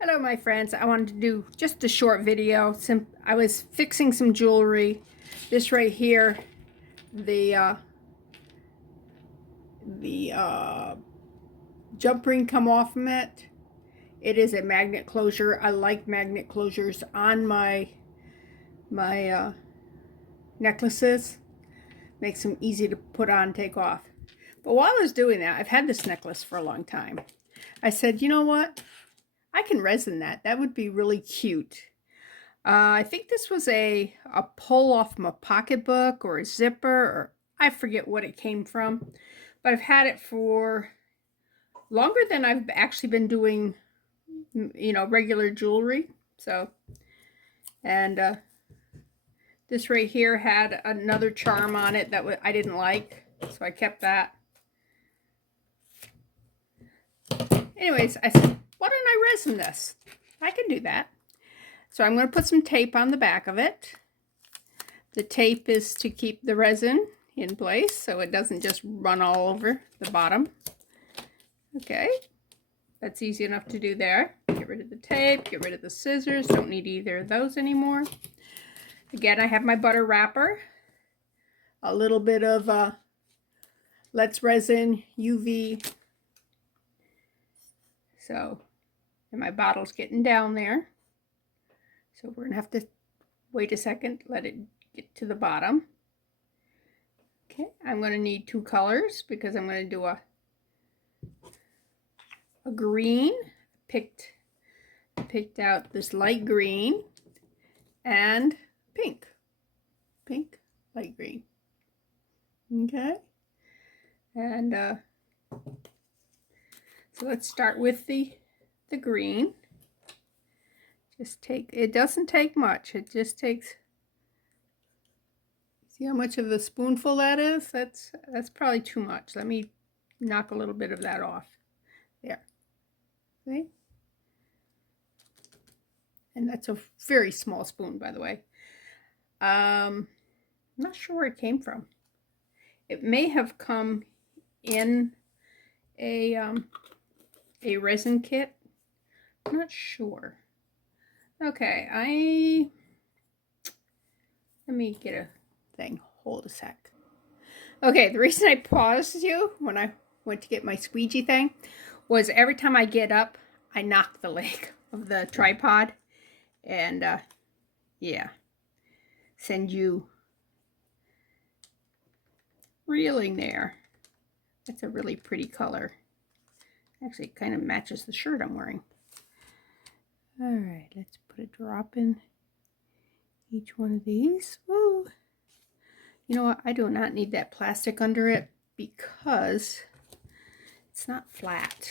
Hello my friends, I wanted to do just a short video. I was fixing some jewelry. This right here, the jump ring come off from it. It is a magnet closure. I like magnet closures on my necklaces. Makes them easy to put on and take off. But while I was doing that, I've had this necklace for a long time. I said, you know what? I can resin that. That would be really cute. I think this was a pull off my pocketbook or a zipper, or I forget what it came from. But I've had it for longer than I've actually been doing, regular jewelry. So, and this right here had another charm on it that I didn't like, so I kept that. Anyways, I said, why don't I resin this? I can do that. So I'm going to put some tape on the back of it. The tape is to keep the resin in place so it doesn't just run all over the bottom. Okay, that's easy enough to do there. Get rid of the tape, get rid of the scissors. Don't need either of those anymore. Again, I have my butter wrapper. A little bit of Let's Resin UV. So, and my bottle's getting down there. So we're going to have to wait a second, let it get to the bottom. Okay, I'm going to need two colors because I'm going to do a green. Picked out this light green and pink, light green. Okay, and so let's start with the green. It doesn't take much. It just takes, see how much of a spoonful that is? That's probably too much. Let me knock a little bit of that off. There. See? And that's a very small spoon, by the way. I'm not sure where it came from. It may have come in a resin kit. I'm not sure. Okay, let me get a thing. Hold a sec. Okay, the reason I paused you when I went to get my squeegee thing was every time I get up, I knock the leg of the tripod, and yeah, send you reeling there. That's a really pretty color. Actually, it kind of matches the shirt I'm wearing. All right, let's put a drop in each one of these. Woo! You know what? I do not need that plastic under it because it's not flat.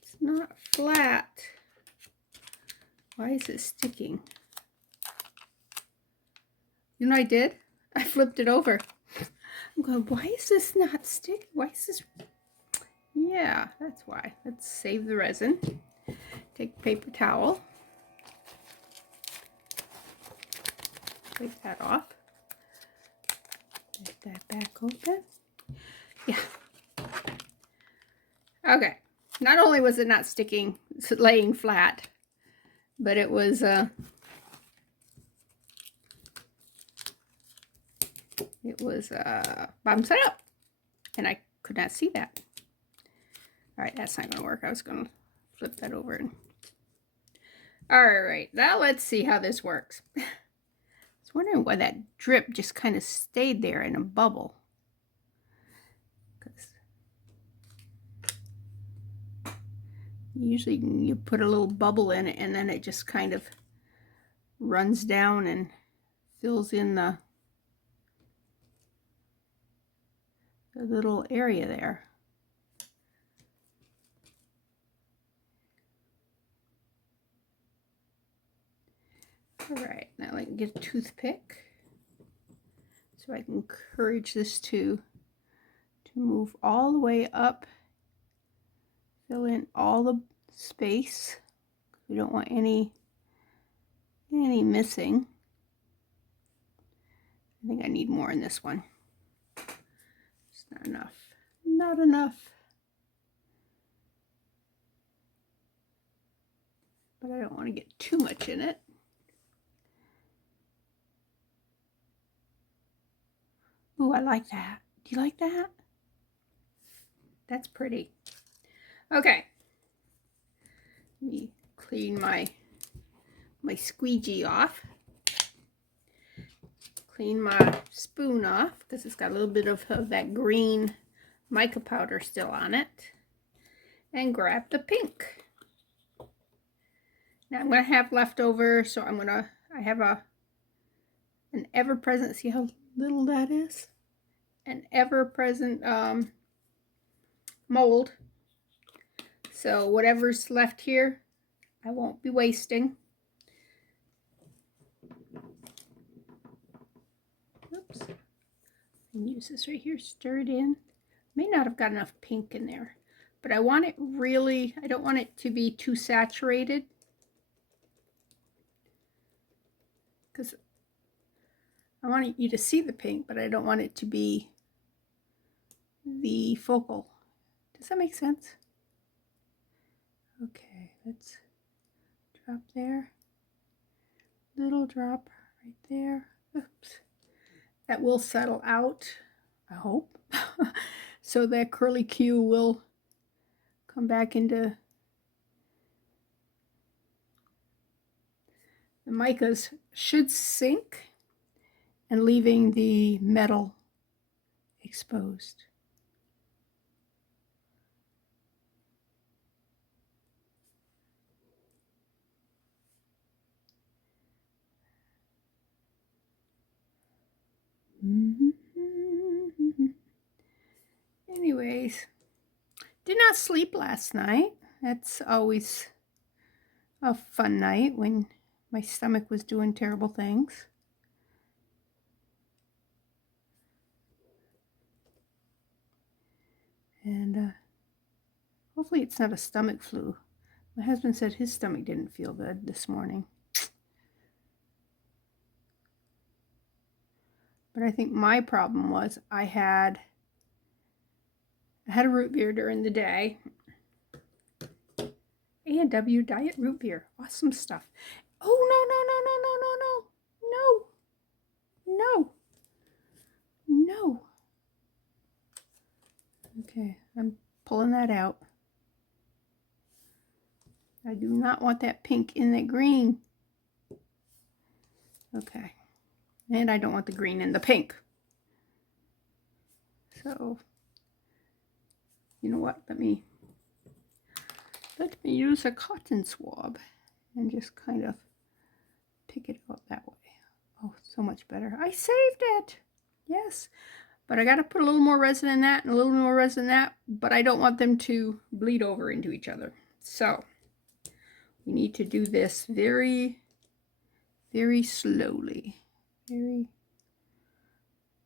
It's not flat. Why is it sticking? You know what I did? I flipped it over. I'm going, why is this not sticking? Why is this? Yeah, that's why. Let's save the resin. Take a paper towel. Take that off. Get that back open. Yeah. Okay. Not only was it not sticking, laying flat, but it was bottom side up, and I could not see that. All right, that's not going to work. I was going to flip that over. All right, now let's see how this works. I was wondering why that drip just kind of stayed there in a bubble. Usually you put a little bubble in it and then it just kind of runs down and fills in the little area there. All right, now I can get a toothpick so I can encourage this to move all the way up, fill in all the space. We don't want any missing. I think I need more in this one. It's not enough. Not enough. but I don't want to get too much in it. Ooh, I like that. Do you like that? That's pretty. Okay. Let me clean my squeegee off. Clean my spoon off because it's got a little bit of that green mica powder still on it. And grab the pink. Now I'm going to have leftover, so I have an ever-present, see how little that is? An ever-present mold. So whatever's left here, I won't be wasting. Oops. I can use this right here, stir it in. May not have got enough pink in there, but I want it really, I don't want it to be too saturated, because I want you to see the pink, but I don't want it to be the focal. Does that make sense? Okay, let's drop there. Little drop right there. Oops. That will settle out, I hope. So that curly Q will come back into the micas, should sink, and leaving the metal exposed. Anyways, did not sleep last night. That's always a fun night when my stomach was doing terrible things. And hopefully it's not a stomach flu. My husband said his stomach didn't feel good this morning. But I think my problem was I had a root beer during the day. A&W Diet Root Beer. Awesome stuff. Oh, no. Okay, I'm pulling that out. I do not want that pink in that green. Okay. And I don't want the green in the pink. So, you know what? Let me use a cotton swab and just kind of pick it out that way. Oh, so much better. I saved it. Yes. But I got to put a little more resin in that and a little more resin in that, but I don't want them to bleed over into each other. So, we need to do this very, very slowly.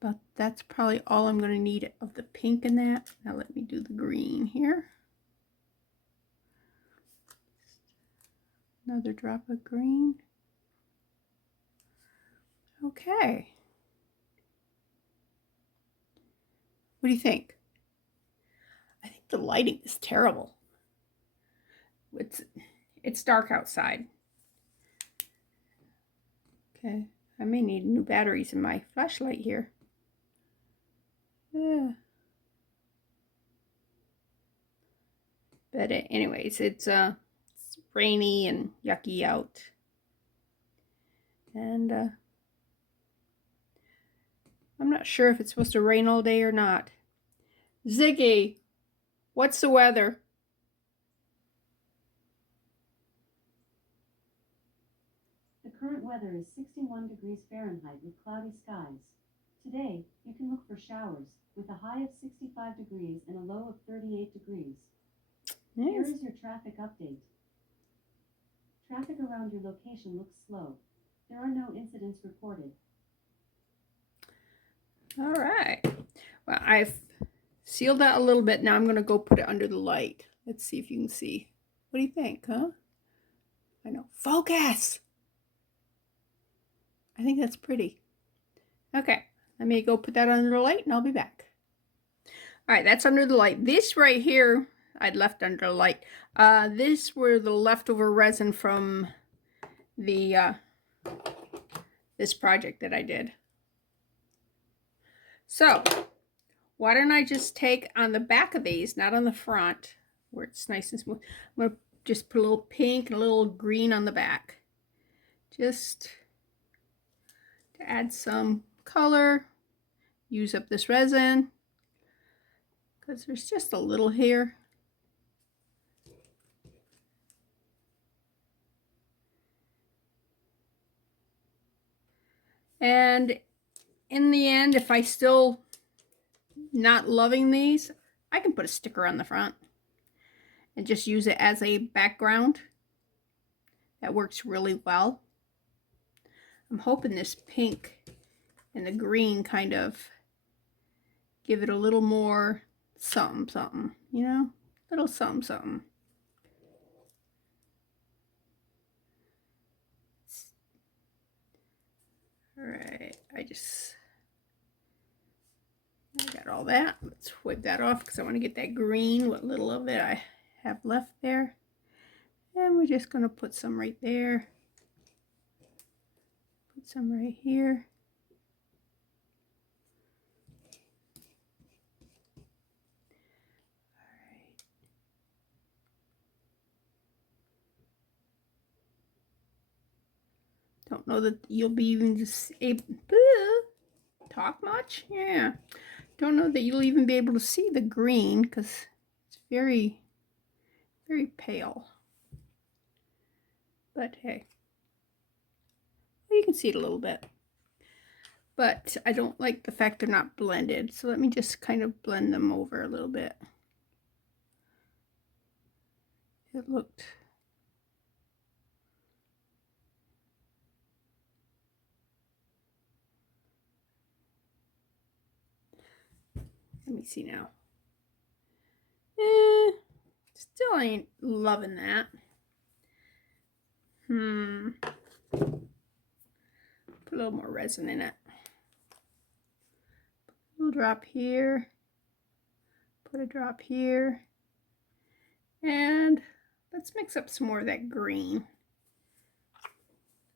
But that's probably all I'm going to need of the pink in that. Now let me do the green here. Another drop of green. Okay. What do you think? I think the lighting is terrible. It's dark outside. Okay, I may need new batteries in my flashlight here. Yeah. But anyways, it's rainy and yucky out. And I'm not sure if it's supposed to rain all day or not. Ziggy, what's the weather? The current weather is 61 degrees Fahrenheit with cloudy skies. Today, you can look for showers with a high of 65 degrees and a low of 38 degrees. Yes. Here is your traffic update. Traffic around your location looks slow. There are no incidents reported. All right. Well, I've sealed that a little bit. Now I'm going to go put it under the light. Let's see if you can see. What do you think, huh? I know. Focus! I think that's pretty. Okay. Let me go put that under the light and I'll be back. All right, that's under the light. This right here, I'd left under the light. These were the leftover resin from the this project that I did. So why don't I just take on the back of these, not on the front, where it's nice and smooth. I'm going to just put a little pink and a little green on the back. Just to add some color. Use up this resin, because there's just a little here. And in the end, if I still not loving these, I can put a sticker on the front and just use it as a background. That works really well. I'm hoping this pink and the green kind of give it a little more something, something, you know, little something, something. All right, I got all that. Let's wipe that off because I want to get that green, what little of it I have left there. And we're just going to put some right there. Put some right here. Don't know that you'll be even just able to talk much. Yeah. Don't know that you'll even be able to see the green because it's very, very pale. But hey, well, you can see it a little bit. But I don't like the fact they're not blended. So let me just kind of blend them over a little bit. It looked... Let me see now. Still ain't loving that. Put a little more resin in it. Put a little drop here. Put a drop here. And let's mix up some more of that green.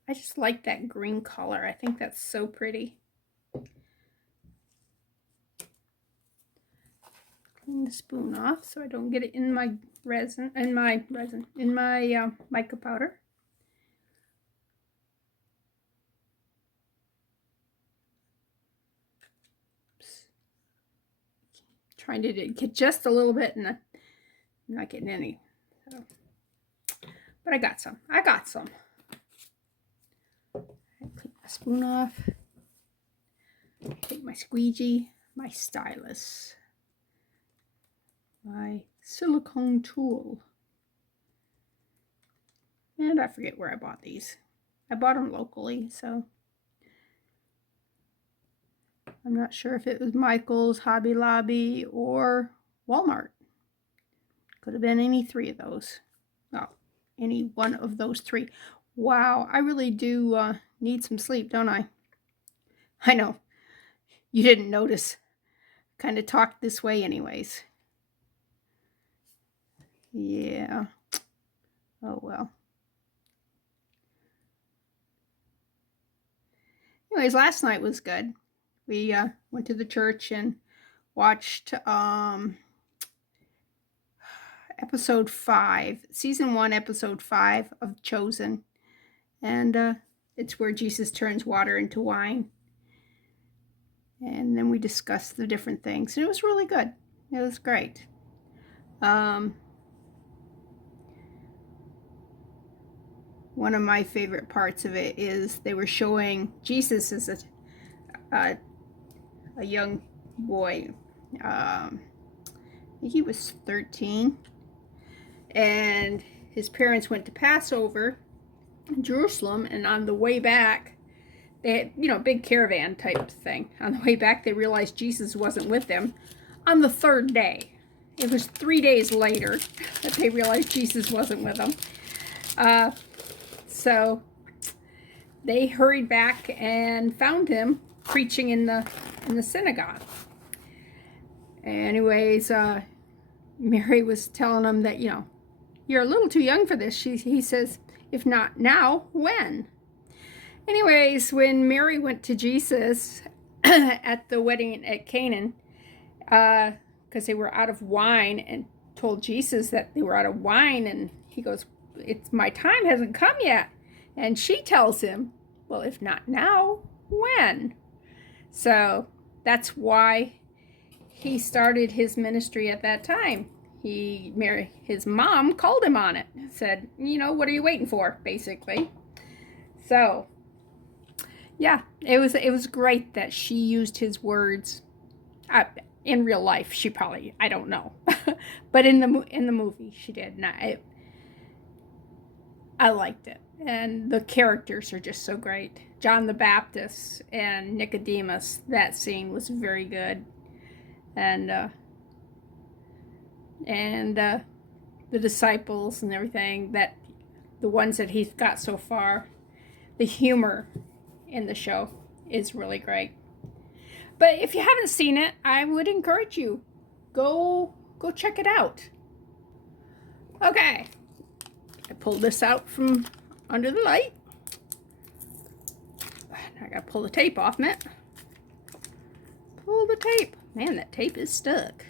I just like that green color. I think that's so pretty. Clean the spoon off so I don't get it in my mica powder. Oops. Trying to get just a little bit and I'm not getting any. So. But I got some. I clean my spoon off. Take my squeegee, my stylus, my silicone tool. And I forget where I bought these. I bought them locally, so I'm not sure if it was Michael's, Hobby Lobby, or Walmart. Could have been any three of those. Oh, any one of those three. Wow, I really do need some sleep, don't I? I know. You didn't notice. Kind of talked this way anyways. Yeah. Oh well. Anyways, last night was good. We went to the church and watched episode 5, season 1, episode 5 of Chosen. And it's where Jesus turns water into wine. And then we discussed the different things. And it was really good. It was great. One of my favorite parts of it is they were showing Jesus as a young boy. I think he was 13. And his parents went to Passover in Jerusalem. And on the way back, they had, big caravan type thing. On the way back, they realized Jesus wasn't with them on the 3rd day. It was 3 days later that they realized Jesus wasn't with them. So they hurried back and found him preaching in the synagogue. Anyways, Mary was telling him that, you're a little too young for this. He says, if not now, when? Anyways, when Mary went to Jesus at the wedding at Canaan, because they were out of wine, and told Jesus that they were out of wine, and he goes, my time hasn't come yet. And she tells him, well, if not now, when? So that's why he started his ministry at that time. His mom called him on it, said, what are you waiting for, basically. So yeah, it was great that she used his words. In real life, she probably, I don't know, but in the movie she did. And I liked it, and the characters are just so great. John the Baptist and Nicodemus, that scene was very good, and the disciples and everything, that the ones that he's got so far, the humor in the show is really great. But if you haven't seen it, I would encourage you, go check it out. Okay, I pulled this out from under the light. Now I gotta pull the tape off, Mitt. Pull the tape. Man, that tape is stuck.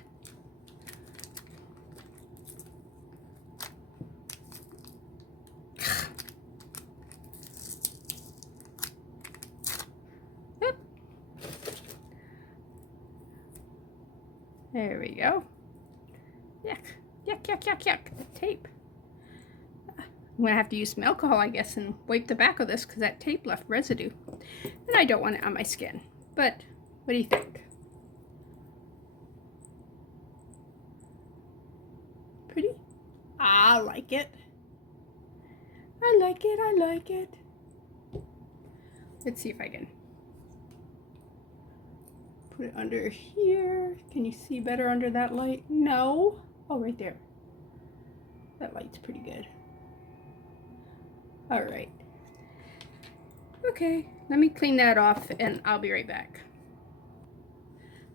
There we go. Yuck, yuck, yuck, yuck, yuck. The tape. I'm gonna have to use some alcohol, I guess, and wipe the back of this because that tape left residue. And I don't want it on my skin. But what do you think? Pretty? I like it. I like it, I like it. Let's see if I can put it under here. Can you see better under that light? No. Oh, right there. That light's pretty good. All right. Okay, let me clean that off and I'll be right back.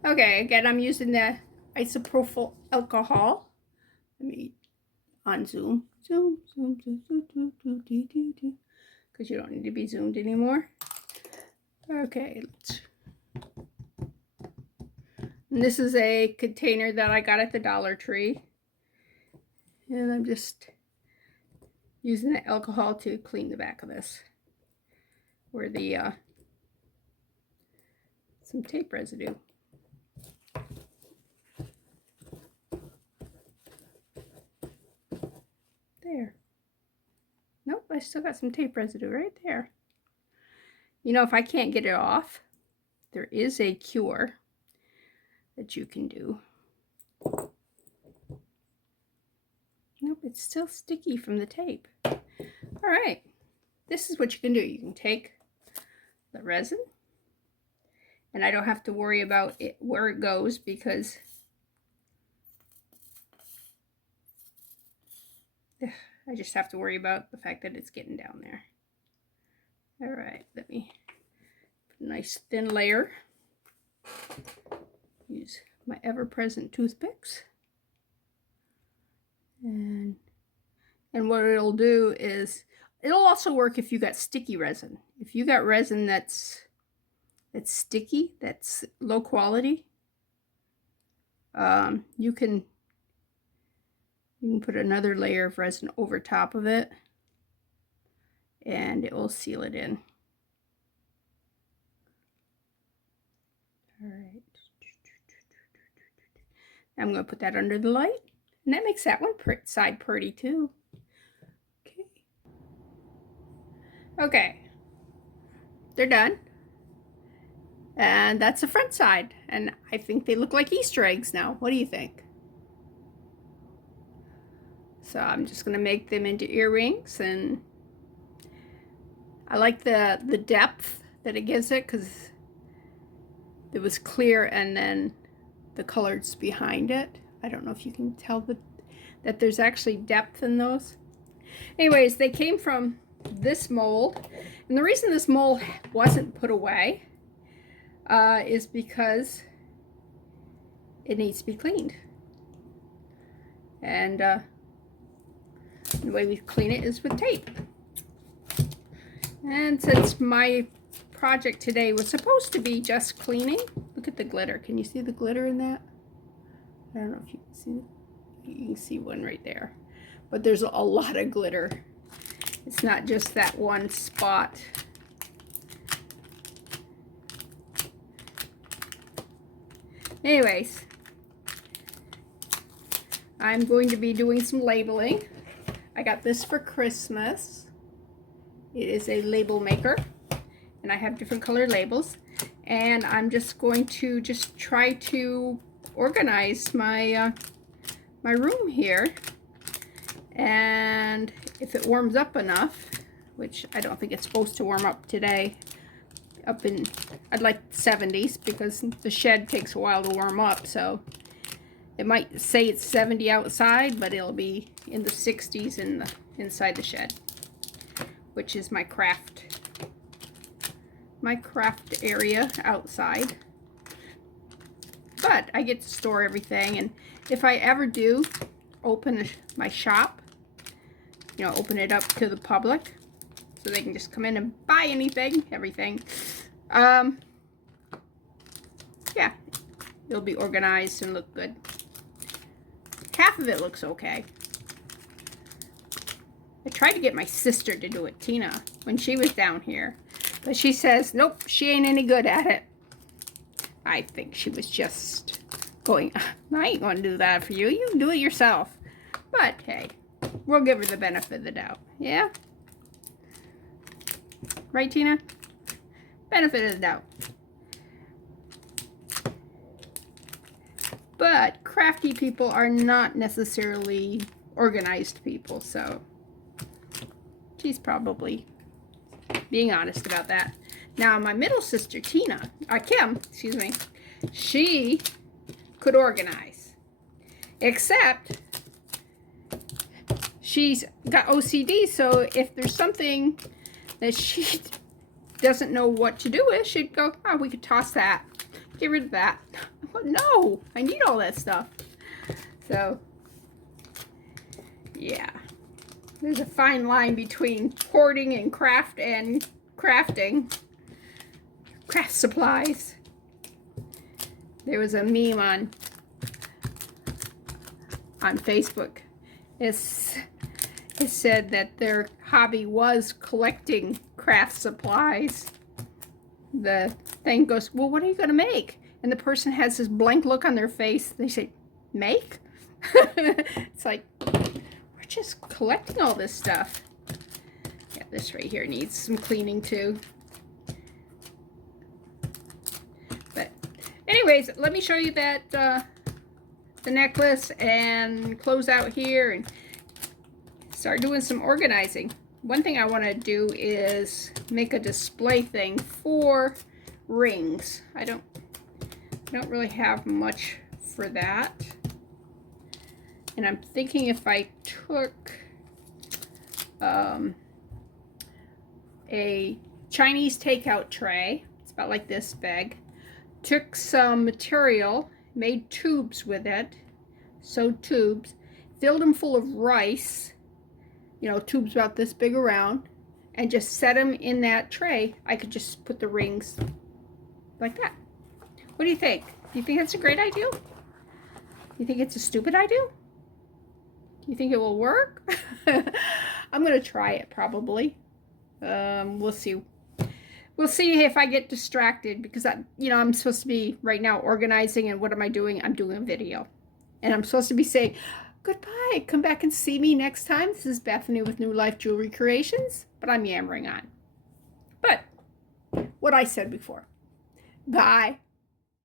Okay, again, I'm using the isopropyl alcohol. Let me on zoom. Zoom, zoom, zoom, zoom, zoom, zoom, zoom, zoom, zoom. Because you don't need to be zoomed anymore. Okay, let's. And this is a container that I got at the Dollar Tree. And I'm just using the alcohol to clean the back of this. Where the, some tape residue. There. Nope, I still got some tape residue right there. If I can't get it off, there is a cure that you can do. Nope, it's still sticky from the tape. All right, this is what you can do. You can take the resin, and I don't have to worry about it where it goes because I just have to worry about the fact that it's getting down there. All right, let me put a nice thin layer. Use my ever-present toothpicks. And what it'll do is, it'll also work if you got sticky resin. If you got resin that's sticky, that's low quality, you can put another layer of resin over top of it, and it will seal it in. All right. I'm going to put that under the light, and that makes that one side pretty too. Okay, they're done. And that's the front side, and I think they look like Easter eggs now. What do you think? So I'm just going to make them into earrings, and I like the depth that it gives it because it was clear and then the colors behind it. I don't know if you can tell that there's actually depth in those. Anyways, they came from this mold, and the reason this mold wasn't put away is because it needs to be cleaned. And the way we clean it is with tape. And since my project today was supposed to be just cleaning, look at the glitter. Can you see the glitter in that? I don't know if you can see it. You can see one right there. But there's a lot of glitter. It's not just that one spot. Anyways, I'm going to be doing some labeling. I got this for Christmas. It is a label maker, and I have different colored labels. And I'm just going to try to organize my my room here. And if it warms up enough, which I don't think it's supposed to warm up today, I'd like 70s because the shed takes a while to warm up, so it might say it's 70 outside, but it'll be in the 60s inside the shed, which is my craft area outside. But I get to store everything, and if I ever do open my shop, you know, open it up to the public so they can just come in and buy everything, yeah, it'll be organized and look good. Half of it looks okay. I tried to get my sister to do it, Tina, when she was down here, but she says nope, she ain't any good at it. I think she was just going, I ain't gonna do that for you, you do it yourself. But hey, we'll give her the benefit of the doubt. Yeah? Right, Tina? Benefit of the doubt. But crafty people are not necessarily organized people, so she's probably being honest about that. Now, my middle sister, Kim, excuse me, she could organize, except she's got OCD, so if there's something that she doesn't know what to do with, she'd go, oh, we could toss that, get rid of that. But no, I need all that stuff. So, yeah, there's a fine line between hoarding and crafting. Craft supplies. There was a meme on Facebook. It said that their hobby was collecting craft supplies. The thing goes, well, what are you going to make? And the person has this blank look on their face. They say, make? It's like, we're just collecting all this stuff. Yeah, this right here needs some cleaning too. But anyways, let me show you that the necklace and close out here and start doing some organizing. One thing I want to do is make a display thing for rings. I don't really have much for that. And I'm thinking if I took a Chinese takeout tray, it's about like this big, took some material, made tubes with it, sewed tubes, filled them full of rice, you know, tubes about this big around, and just set them in that tray, I could just put the rings like that. What do you think? Do you think that's a great idea? Do you think it's a stupid idea? Do you think it will work? I'm going to try it probably. We'll see. We'll see if I get distracted because I'm supposed to be right now organizing, and what am I doing? I'm doing a video. And I'm supposed to be saying, goodbye, come back and see me next time. This is Bethany with New Life Jewelry Creations, but I'm yammering on. But what I said before. Bye.